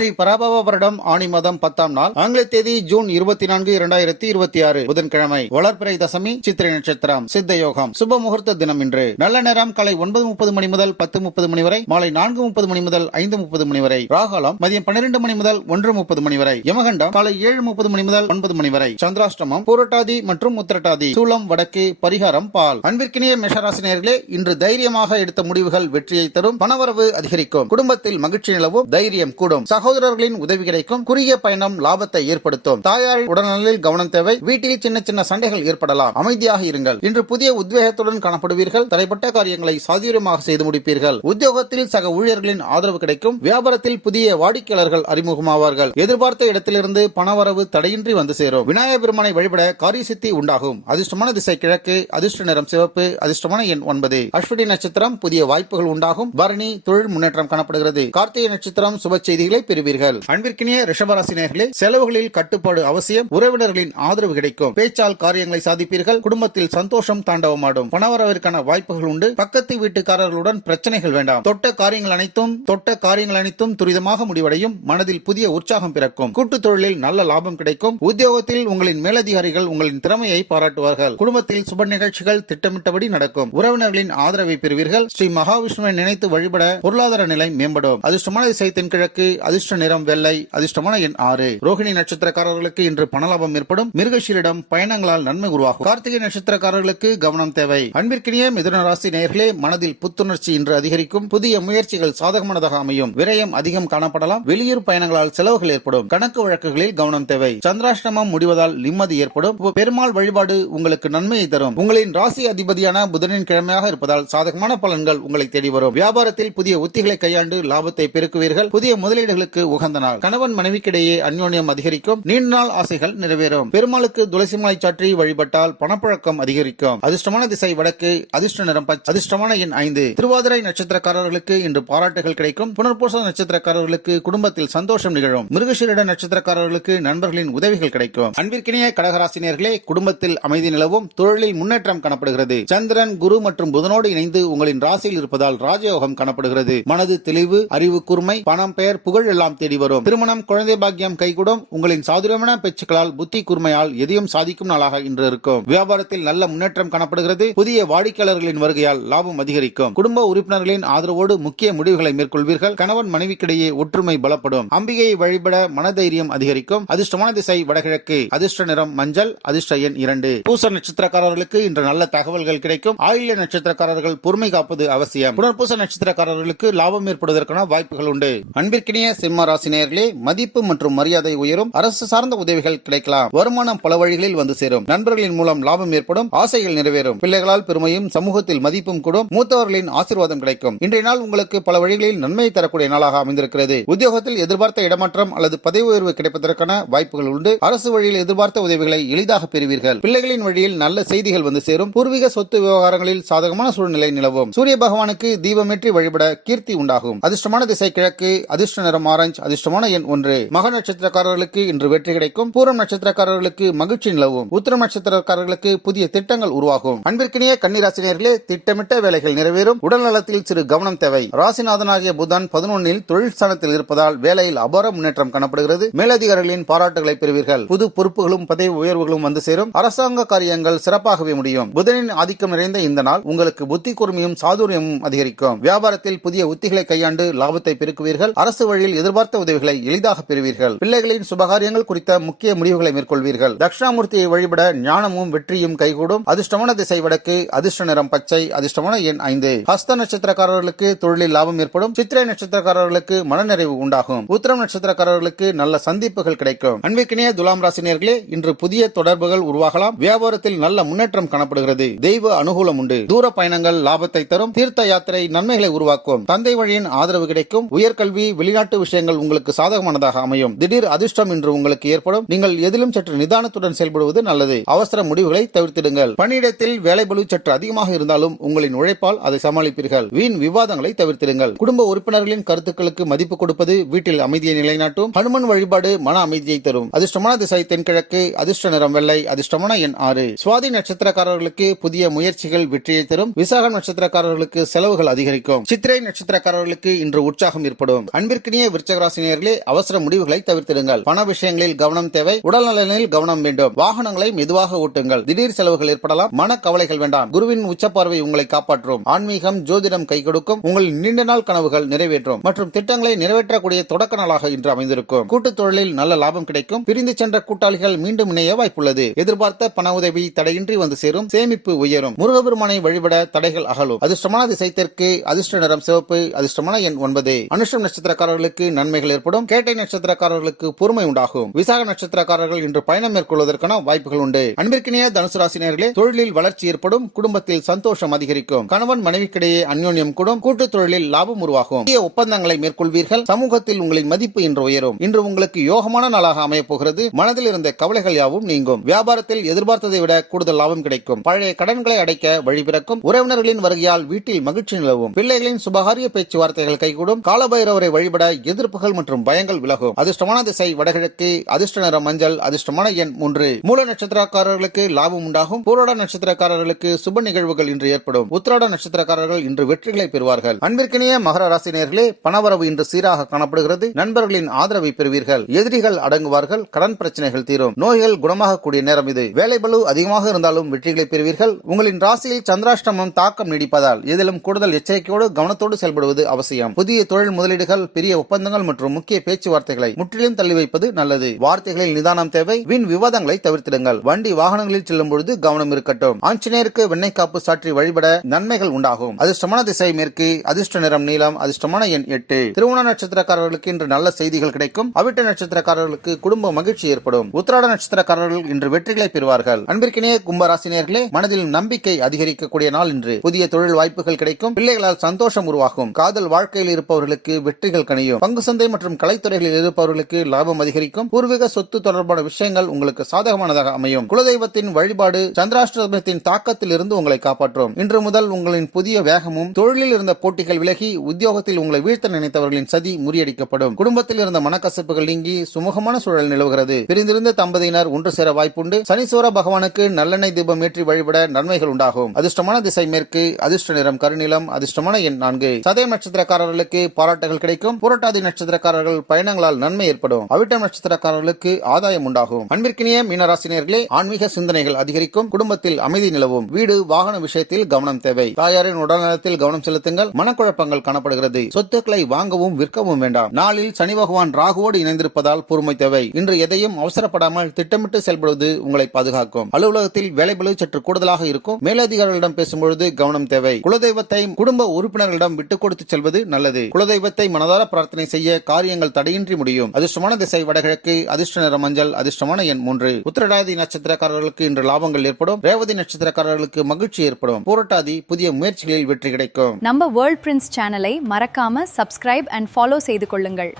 ஸ்ரீ பராபவ வருடம் ஆணி மாதம் 10ஆம் நாள், ஆங்கில தேதி ஜூன் 24, 2026 புதன்கிழமை, வளர்பிறை தசமி, சித்திரை நட்சத்திரம், சித்த யோகம், சுப முகூர்த்த தினம். இன்று நல்ல நேரம் காலை 9:30 மணி முதல் 10:30 மணி வரை, மாலை 4:30 மணி முதல் 5:30 மணி வரை, ராகாலம் மதியம் 12 மணி முதல் 1:30 மணி வரை, யமகண்டம் காலை 7:30 மணி முதல் 9 மணி வரை, சந்திராஷ்டமம் பூரட்டாதி மற்றும் உத்திரட்டாதி, சூலம் வடக்கு, பரிகாரம் பால். அன்பிற்கினிய மேஷராசி நேயர்களே, இன்று தைரியமாக எடுத்த முடிவுகள் வெற்றியை தரும், பணவரவு அதிகரிக்கும், குடும்பத்தில் மகிழ்ச்சி நிலவும், தைரியம் கூடும், சகோதரர்களின் உதவி கிடைக்கும், குறுகிய பயணம் லாபத்தை ஏற்படுத்தும், தாயாரின் உடல்நலில் கவனம் தேவை, வீட்டில் சின்ன சின்ன சண்டைகள் ஏற்படலாம், அமைதியாக இருங்கள். இன்று புதிய உத்வேகத்துடன் காணப்படுவீர்கள், தடைப்பட்ட காரியங்களை சாதுரியமாக செய்து முடிப்பீர்கள், உத்தியோகத்தில் சக ஊழியர்களின் ஆதரவு கிடைக்கும், வியாபாரத்தில் புதிய வாடிக்கையாளர்கள் அறிமுகமாவார்கள், எதிர்பார்த்த இடத்திலிருந்து பணவரவு தடையின்றி வந்து சேரும், விநாயகர் பெருமானை வழிபட காரிய சித்தி உண்டாகும், அதிர்ஷ்டமான திசை கிழக்கு, அதிர்ஷ்ட நிறம் சிவப்பு, அதிர்ஷ்டமான எண் 9, அஸ்வினி நட்சத்திரம் புதிய வாய்ப்புகள் உண்டாகும், பரணி தொழில் முன்னேற்றம் காணப்படுகிறது, கார்த்திகை நட்சத்திரம் சுப செய்திகளை பெறுவீர்கள். அன்பிற்கினிய ரிஷபராசி நேயர்களே, செலவுகளில் கட்டுப்பாடு அவசியம், உறவினர்களின் ஆதரவு கிடைக்கும், பேச்சால் காரியங்களை சாதிப்பீர்கள், குடும்பத்தில் சந்தோஷம் தாண்டவமாடும், பணவரவிற்கான வாய்ப்புகள் உண்டு, பக்கத்து வீட்டுக்காரர்களுடன் பிரச்சனைகள் வேண்டாம், தொட்ட காரியங்கள் அனைத்தும் துரிதமாக முடிவடையும், மனதில் புதிய உற்சாகம் பிறக்கும், கூட்டுத் தொழிலில் நல்ல லாபம் கிடைக்கும், உத்தியோகத்தில் உங்களின் மேலதிகாரிகள் உங்களின் திறமையை பாராட்டுவார்கள், குடும்பத்தில் சுப நிகழ்ச்சிகள் திட்டமிட்டபடி நடக்கும், உறவினர்களின் ஆதரவை பெறுவீர்கள், ஸ்ரீ மகாவிஷ்ணுவை நினைத்து வழிபட பொருளாதார நிலை மேம்படும், அதிர்ஷ்டமான திசை தென்கிழக்கு, அதிர்ஷ்ட நிறம் வெள்ளை, அதிர்ஷ்டமான எண் 6, ரோகிணி நட்சத்திரக்காரர்களுக்கு இன்று பணலாபம் ஏற்படும், மிருகஷீரிடம் பயணங்களால் நன்மை உருவாகும், கார்த்திகை நட்சத்திரக்காரர்களுக்கு கவனம் தேவை. அன்பிற்கினிய மிதுன ராசி நேயர்களே, மனதில் புத்துணர்ச்சி இன்று அதிகரிக்கும், புதிய முயற்சிகள் சாதகமானதாக அமையும், விரயம் அதிகம் காணப்படலாம், வெளியூர் பயணங்களால் செலவுகள் ஏற்படும், கணக்கு வழக்குகளில் கவனம் தேவை, சந்திராஷ்டமம் முடிவதால் நிம்மதி ஏற்படும், பெருமாள் வழிபாடு உங்களுக்கு நன்மையை தரும், உங்களின் ராசி அதிபதியான புதனின் கிழமையாக இருப்பதால் சாதகமான பலன்கள் உங்களை தேடி வரும், வியாபாரத்தில் புதிய உத்திகளை கையாண்டு லாபத்தை பெருக்குவீர்கள், புதிய முதலீடுகளுக்கு உகந்த நாள், கணவன் மனைவிக்கிடையே அந்யோன்யம் அதிகரிக்கும், நீண்ட நாள் ஆசைகள் நிறைவேறும், பெருமாளுக்கு துளசி மாலை சாற்றி வழிபட்டால் பணப்பழக்கம் அதிகரிக்கும், அதிர்ஷ்டமான திசை வடக்கு, அதிர்ஷ்ட நிறம் பச்சை, அதிர்ஷ்டமான எண் 5, திருவாதிரை நட்சத்திரக்காரர்களுக்கு இன்று பாராட்டுகள் கிடைக்கும், புனர்பூச நட்சத்திரக்காரர்களுக்கு குடும்பத்தில் சந்தோஷம் நிகழும், மிருகஷீரிட நட்சத்திரக்காரர்களுக்கு நண்பர்களின் உதவிகள் கிடைக்கும். அன்பிற்கினிய கடகராசினியர்களே, குடும்பத்தில் அமைதி நிலவும், தொழிலில் முன்னேற்றம் காணப்படுகிறது, சந்திரன் குரு மற்றும் புதனோடு இணைந்து உங்களின் ராசியில் இருப்பதால் ராஜயோகம் காணப்படுகிறது, மனது தெளிவு, அறிவு கூர்மை, பணம், பெயர், புகழ் எல்லாம் தேடி வரும், திருமணம், குழந்தை பாக்கியம் கைகூடும், உங்களின் சாதுரியமான பேச்சுக்களால் புத்தி கூர்மையால் எதையும் சாதிக்கும் நாளாக இன்று இருக்கும், வியாபாரத்தில் நல்ல முன்னேற்றம் காணப்படுகிறது, புதிய வாடிக்கையாளர்களின் வருகையால் லாபம் அதிகரிக்கும், குடும்ப உறுப்பினர்களின் ஆதரவோடு முக்கிய முடிவுகளை மேற்கொள்வீர்கள், கணவன் மனைவிக்கிடையே ஒற்றுமை பலப்படும், அம்பிகையை வழிபட மனதைரியம் அதிகரிக்கும், அதிர்ஷ்டமான திசை வடகிழக்கு, அதிர்ஷ்ட நிறம் மஞ்சள், அதிர்ஷ்ட எண் 2, பூச நட்சத்திரக்காரர்களுக்கு இன்று நல்ல தகவல்கள் கிடைக்கும், ஆயில்ய நட்சத்திரக்காரர்கள் பொறுமை காப்பது அவசியம், புனர்பூச நட்சத்திரக்காரர்களுக்கு லாபம் ஏற்படுவதற்கான வாய்ப்புகள் உண்டு. அன்பிற்கினிய சிம்ம ராசினியர்களே, மதிப்பு மற்றும் மரியாதை உயரும், அரசு சார்ந்த உதவிகள் கிடைக்கலாம், வருமானம் பல வழிகளில் வந்து சேரும், நண்பர்களின் மூலம் லாபம் ஏற்படும், ஆசைகள் நிறைவேறும், பிள்ளைகளால் பெருமையும் சமூகத்தில் மதிப்பும் கூடும், மூத்தவர்களின் ஆசீர்வாதம் கிடைக்கும், இன்றைய நாள் உங்களுக்கு பல வழிகளில் நன்மையை தரக்கூடிய நாளாக அமைந்திருக்கிறது, உத்தியோகத்தில் எதிர்பார்த்த இடமாற்றம் அல்லது பதவி உயர்வு கிடைப்பதற்கான வாய்ப்புகள் உண்டு, அரசு வழியில் எதிர்பார்த்த உதவிகளை எளிதாக பெறுவீர்கள், பிள்ளைகளின் வழியில் நல்ல செய்திகள் வந்து சேரும், பூர்வீக சொத்து விவகாரங்களில் சாதகமான சூழ்நிலை நிலவும், சூரிய பகவானுக்கு தீபமேற்றி வழிபட கீர்த்தி உண்டாகும், அதிர்ஷ்டமான திசை கிழக்கு, அதிர்ஷ்ட நிறம் ஆரஞ்சு, அதிர்ஷ்டமான எண் 1, மக நட்சத்திரக்காரர்களுக்கு இன்று வெற்றி கிடைக்கும், பூரம் நட்சத்திரக்காரர்களுக்கு மகிழ்ச்சி நிலவும், உத்திரம் நட்சத்திரக்காரர்களுக்கு புதிய திட்டங்கள் உருவாகும். அன்பிற்கினிய கன்னிராசினியர்களே, திட்டமிட்ட வேலைகள் நிறைவேறும், உடல் நலத்தில் சிறு கவனம் தேவை, ராசிநாதனாகிய புதன் 11 தொழில் ஸ்தானத்தில் இருப்பதால் வேலையில் அபார முன்னேற்றம் காணப்படுகிறது, மேலதிகாரிகளின் பாராட்டுகளை பெறுவீர்கள், புது பொறுப்புகளும் பதவி உயர்வுகளும் வந்து சேரும், அரசாங்க காரியங்கள் சிறப்பாகவே முடியும், புதனின் ஆதிக்கம் நிறைந்த இந்த நாள் உங்களுக்கு புத்தி கூர்மையும் சாதுரியமும் அதிகரிக்கும், வியாபாரத்தில் புதிய உத்திகளை கையாண்டு லாபத்தை பெருக்குவீர்கள், அரசு வழியில் எதிர்பார்த்த உதவிகளை எளிதாக பெறுவீர்கள், பிள்ளைகளின் சுபகாரியங்கள் குறித்த முக்கிய முடிவுகளை மேற்கொள்வீர்கள், தட்சிணாமூர்த்தியை வழிபட ஞானமும் வெற்றியும் கைகூடும், அதிர்ஷ்டமான திசை வடக்கு, அதிர்ஷ்ட நிறம் பச்சை, அதிர்ஷ்டமான எண் 5, ஹஸ்த நட்சத்திரக்காரர்களுக்கு தொழிலில் லாபம் ஏற்படும், சித்திரை நட்சத்திரக்காரர்களுக்கு மனநிறைவு உண்டாகும், உத்திரம் நட்சத்திரக்காரர்களுக்கு நல்ல சந்திப்புகள் கிடைக்கும். அன்பிற்கினிய துலாம் ராசினியர்களே, இன்று புதிய தொடர்புகள் உருவாகலாம், வியாபாரத்தில் நல்ல முன்னேற்றம் காணப்படுகிறது, தெய்வ அனுகூலம் உண்டு, தூர பயணங்கள் லாபத்தை தரும், தீர்த்த யாத்திரை நன்மைகளை உருவாக்கும், தந்தை வழியின் ஆதரவு கிடைக்கும், உயர்கல்வி, வெளிநாட்டு விஷயங்கள் உங்களுக்கு சாதகமானதாக அமையும், திடீர் அதிர்ஷ்டம் இன்று உங்களுக்கு ஏற்படும், நீங்கள் எதிலும் சற்று நிதானத்துடன் செயல்படுவது நல்லது, அவசர முடிவுகளை தவிர்த்திடுங்கள், பணியிடத்தில் வேலைபளு சற்று அதிகமாக இருந்தாலும் உங்களின் உழைப்பால் அதை சமாளிப்பீர்கள், வீண் விவாதங்களை தவிர்த்திடுங்கள், குடும்ப உறுப்பினர்களின் கருத்துக்களுக்கு மதிப்பு கொடுப்பது வீட்டில் அமைதியை நிலைநாட்டும், ஹனுமன் வழிபாடு மன அமைதியை தரும், அதிர்ஷ்டமான திசை தென்கிழக்கு, அதிர்ஷ்ட நிறம் வெள்ளை, அதிர்ஷ்டமான எண் 6, சுவாதி நட்சத்திரக்காரர்களுக்கு புதிய முயற்சிகள் வெற்றியை தரும், விசாகம் நட்சத்திரக்காரர்களுக்கு செலவுகள் அதிகரிக்கும், சித்திரை நட்சத்திரக்காரர்களுக்கு இன்று உற்சாகம் ஏற்படும். அன்பிற்கினிய விருச்சிக விருச்சிக ராசி நேயர்களே, அவசர முடிவுகளை தவிர்த்திடுங்கள். பண விஷயங்களில் கவனம் தேவை. உடல் நலனில் கவனம் வேண்டும். வாகனங்களை மெதுவாக ஓட்டுங்கள். திடீர் செலவுகள் ஏற்படலாம். மன கவலைகள் வேண்டாம். குருவின் உச்சப்பார்வை உங்களை காப்பாற்றும். ஆன்மீகம், ஜோதிடம் கை கொடுக்கும். உங்கள் நீண்ட நாள் கனவுகள் நிறைவேற்றும் மற்றும் திட்டங்களை நிறைவேற்றக்கூடிய தொடக்க நாளாக இன்று அமைந்திருக்கும். கூட்டுத் தொழிலில் நல்ல லாபம் கிடைக்கும். பிரிந்து சென்ற கூட்டாளிகள் மீண்டும் இணைய வாய்ப்புள்ளது. எதிர்பார்த்த பண உதவி தடையின்றி வந்து சேரும். சேமிப்பு உயரும். முருகபெருமானை வழிபட தடைகள் அகலும். அதிர்ஷ்டமான திசை தெற்கு. அதிர்ஷ்ட நிறம் சிவப்பு. அதிர்ஷ்டமான எண் 9. அனுஷம் நட்சத்திரக்காரர்களுக்கு நன்மைகள் ஏற்படும். கேட்டை நட்சத்திரக்காரர்களுக்கு பொறுமை உண்டாகும். விசாக நட்சத்திரக்காரர்கள் இன்று பயணம் மேற்கொள்வதற்கான வாய்ப்புகள் உண்டு. அன்பிற்கினிய தனுசு ராசினியர்களே, தொழிலில் வளர்ச்சி ஏற்படும். குடும்பத்தில் சந்தோஷம் அதிகரிக்கும். கணவன் மனைவிக்கிடையே அந்யோன்யம் கூடும். கூட்டுத் தொழிலில் லாபம் உருவாகும். புதிய ஒப்பந்தங்களை மேற்கொள்வீர்கள். சமூகத்தில் உங்களின் மதிப்பு இன்று உயரும். இன்று உங்களுக்கு யோகமான நாளாக அமையப் போகிறது. மனதில் இருந்த கவலைகள் யாவும் நீங்கும். வியாபாரத்தில் எதிர்பார்த்ததை விட கூடுதல் லாபம் கிடைக்கும். பழைய கடன்களை அடைக்க வழி பிறக்கும். உறவினர்களின் வருகையால் வீட்டில் மகிழ்ச்சி நிலவும். பிள்ளைகளின் சுபகாரிய பேச்சுவார்த்தைகள் கைகூடும். காலபைரவரை வழிபட எதிர்ப்புகள் மற்றும் பயங்கள் விலகும். அதிர்ஷ்டமான திசை வடகிழக்கு. அதிர்ஷ்ட நிறம் மஞ்சள். அதிர்ஷ்டமான எண் 3. மூல நட்சத்திரக்காரர்களுக்கு லாபம் உண்டாகும். பூராட நட்சத்திரக்காரர்களுக்கு சுப நிகழ்வுகள் இன்று ஏற்படும். உத்திராட நட்சத்திரக்காரர்கள் இன்று வெற்றிகளை பெறுவார்கள். அன்பிற்கினிய மகர ராசி நேயர்களே, பணவரவு இன்று சீராக காணப்படுகிறது. நண்பர்களின் ஆதரவை பெறுவீர்கள். எதிரிகள் அடங்குவார்கள். கடன் பிரச்சனைகள் தீரும். நோய்கள் குணமாகக்கூடிய நேரம் இது. வேலை பளு அதிகமாக இருந்தாலும் வெற்றிகளை பெறுவீர்கள். உங்களின் ராசியில் சந்திராஷ்டமம் தாக்கம் நீடிப்பதால் இதிலும் கூடுதல் எச்சரிக்கையோடு கவனத்தோடு செயல்படுவது அவசியம். புதிய தொழில் முதலீடுகள், பெரிய ஒப்பந்தங்கள் மற்றும் முக்கிய பேச்சுவார்த்தைகளை முற்றிலும் தள்ளி வைப்பது நல்லது. வார்த்தைகளில் நிதானம் தேவை. வீண் விவாதங்களை தவிர்த்திடுங்கள். வண்டி வாகனங்களில் செல்லும் பொழுது கவனம் இருக்கட்டும். ஆஞ்சநேயருக்கு வெண்ணெய் காப்பு சாற்றி வழிபட நன்மைகள் உண்டாகும். அதிர்ஷ்டமான திசை மேற்கு. அதிர்ஷ்ட நிறம் நீலம். அதிர்ஷ்டமான எண் 8. திருவோண நட்சத்திரக்காரர்களுக்கு இன்று நல்ல செய்திகள் கிடைக்கும். அவிட்ட நட்சத்திரக்காரர்களுக்கு குடும்ப மகிழ்ச்சி ஏற்படும். உத்திராட நட்சத்திரக்காரர்கள் இன்று வெற்றிகளை பெறுவார்கள். அன்பிற்கினே கும்பராசினியர்களே, மனதில் நம்பிக்கை அதிகரிக்கக்கூடிய நாள் இன்று. புதிய தொழில் வாய்ப்புகள் கிடைக்கும். பிள்ளைகளால் சந்தோஷம் உருவாகும். காதல் வாழ்க்கையில் இருப்பவர்களுக்கு வெற்றிகள் கனியும். பங்கு சந்தை மற்றும் கலைத்துறைகளில் இருப்பவர்களுக்கு லாபம் அதிகரிக்கும். பூர்வீக சொத்து தொடர்பான விஷயங்கள் உங்களுக்கு சாதகமானதாக அமையும். குலதெய்வத்தின் வழிபாடு சந்திராஷ்டமத்தின் தாக்கத்தில் இருந்து உங்களை காப்பாற்றும். இன்று முதல் உங்களின் புதிய வேகமும், தொழிலில் இருந்த போட்டிகள் விலகி உத்தியோகத்தில் உங்களை வீழ்த்த நினைத்தவர்களின் சதி முறியடிக்கப்படும். குடும்பத்தில் இருந்த மனக்கசப்புகள் நீங்கி சுமூகமான சூழல் நிலவுகிறது. பிரிந்திருந்த தம்பதியினர் ஒன்று சேர வாய்ப்புண்டு. சனீஸ்வர பகவானுக்கு நல்லெண்ணெய் தீபம் ஏற்றி வழிபட நன்மைகள் உண்டாகும். அதிர்ஷ்டமான திசை மேற்கு. அதிர்ஷ்ட நிறம் கருநிலம். அதிர்ஷ்டமான எண் 4. சதயம் நட்சத்திரக்காரர்களுக்கு பாராட்டுகள் கிடைக்கும். புரட்டாதி நட்சத்திரக்காரர்கள் பயணங்களால் நன்மை ஏற்படும். அவிட்டம் நட்சத்திரக்காரர்களுக்கு ஆதாயம் உண்டாகும். அன்பிற்கினிய மீனராசினியர்களே, ஆன்மீக சிந்தனைகள் அதிகரிக்கும். குடும்பத்தில் அமைதி நிலவும். வீடு வாகன விஷயத்தில் கவனம் தேவை. தாயாரின் உடல்நலத்தில் கவனம் செலுத்துங்கள். மனக்குழப்பங்கள் காணப்படுகிறது. சொத்துக்களை வாங்கவும் விற்கவும் வேண்டாம். நாளில் சனி பகவான் ராகுவோடு இணைந்திருப்பதால் பொறுமை தேவை. இன்று எதையும் அவசரப்படாமல் திட்டமிட்டு செயல்படுவது உங்களை பாதுகாக்கும். அலுவலகத்தில் வேலைபளு சற்று கூடுதலாக இருக்கும். மேலதிகாரிகளிடம் பேசும்பொழுது கவனம் தேவை. குலதெய்வத்தை குடும்ப உறுப்பினர்களிடம் விட்டுக் கொடுத்து செல்வது நல்லது. குலதெய்வத்தை மனதார பிரார்த்தனை செய்ய காரியங்கள் தடையின்றி முடியும். அதிர்ஷ்டமான திசை வடகிழக்கு. அதிர்ஷ்ட நிற மஞ்சள். அதிர்ஷ்டமான எண் 3. உத்திரடாதி நட்சத்திரக்காரர்களுக்கு இன்று லாபங்கள் ஏற்படும். ரேவதி நட்சத்திரக்காரர்களுக்கு மகிழ்ச்சி ஏற்படும். பூரட்டாதி புதிய முயற்சிகளில் வெற்றி கிடைக்கும். நம்ம வேர்ல்ட் பிரின்ஸ் சேனலை மறக்காம சப்ஸ்கிரைப் அண்ட் ஃபாலோ செய்து கொள்ளுங்கள்.